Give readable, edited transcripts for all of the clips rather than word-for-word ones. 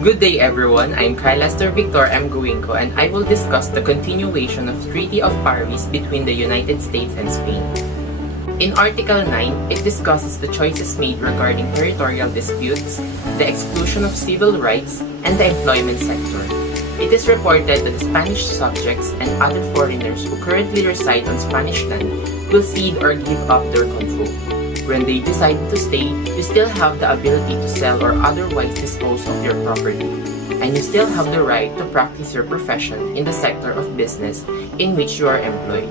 Good day everyone, I'm Kyle Lester Victor M. Guinco and I will discuss the continuation of Treaty of Paris between the United States and Spain. In Article 9, it discusses the choices made regarding territorial disputes, the exclusion of civil rights, and the employment sector. It is reported that the Spanish subjects and other foreigners who currently reside on Spanish land will cede or give up their control. When they decide to stay, you still have the ability to sell or otherwise dispose of your property, and you still have the right to practice your profession in the sector of business in which you are employed.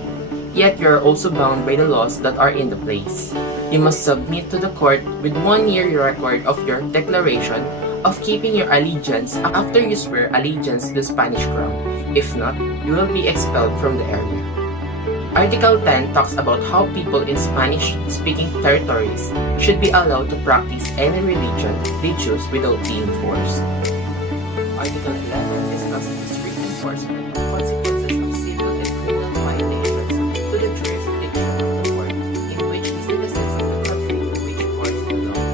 Yet you are also bound by the laws that are in the place. You must submit to the court with 1 year record of your declaration of keeping your allegiance after you swear allegiance to the Spanish crown. If not, you will be expelled from the area. Article 10 talks about how people in Spanish-speaking territories should be allowed to practice any religion they choose without being forced. Article 11 discusses the strict enforcement of consequences of civil and criminal violations to the jurisdiction of the court in which the citizens of the country in which court belong.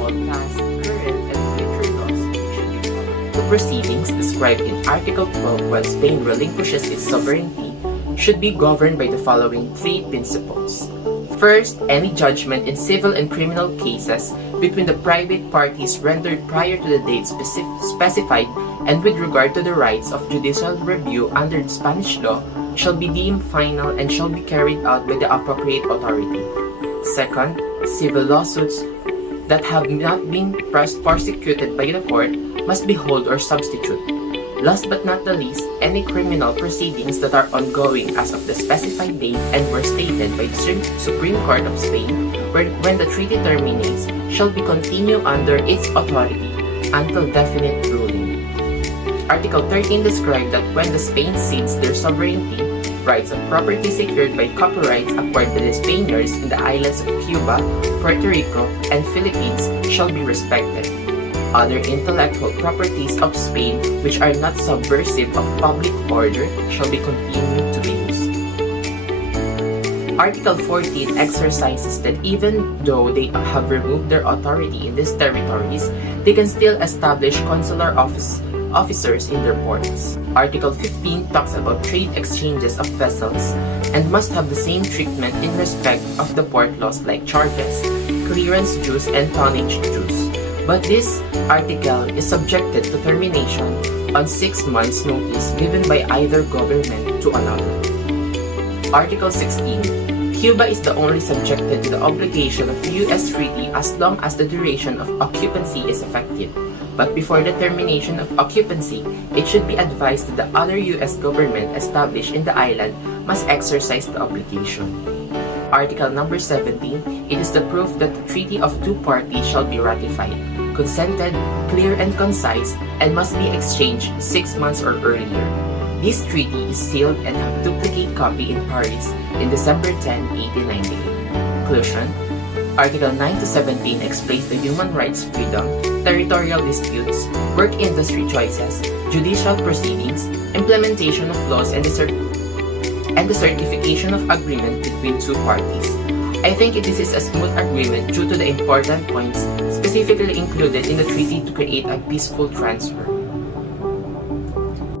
All past, current, and future laws should be followed. The proceedings described in Article 12 while Spain relinquishes its sovereignty should be governed by the following 3 principles. First, any judgment in civil and criminal cases between the private parties rendered prior to the date specified and with regard to the rights of judicial review under the Spanish law shall be deemed final and shall be carried out by the appropriate authority. Second, civil lawsuits that have not been prosecuted by the court must be held or substitute. Last but not the least, any criminal proceedings that are ongoing as of the specified date and were stated by the Supreme Court of Spain when the treaty terminates shall be continued under its authority until definite ruling. Article 13 describes that when the Spain cedes their sovereignty, rights of property secured by copyrights acquired by the Spaniards in the islands of Cuba, Puerto Rico, and Philippines shall be respected. Other intellectual properties of Spain which are not subversive of public order shall be continued to be used. Article 14 exercises that even though they have removed their authority in these territories, they can still establish consular officers in their ports. Article 15 talks about trade exchanges of vessels and must have the same treatment in respect of the port laws like charges, clearance dues, and tonnage dues. But this article is subjected to termination on 6 months' notice given by either government to another. Article 16. Cuba is the only subjected to the obligation of U.S. treaty as long as the duration of occupancy is effective. But before the termination of occupancy, it should be advised that the other U.S. government established in the island must exercise the obligation. Article number 17, it is the proof that the treaty of 2 parties shall be ratified, consented, clear and concise, and must be exchanged 6 months or earlier. This treaty is sealed and have duplicate copy in Paris in December 10, 1898. Conclusion. Article 9 to 17 explains the human rights freedom, territorial disputes, work industry choices, judicial proceedings, implementation of laws, and the certification of agreement between 2 parties. I think this is a smooth agreement due to the important points specifically included in the treaty to create a peaceful transfer.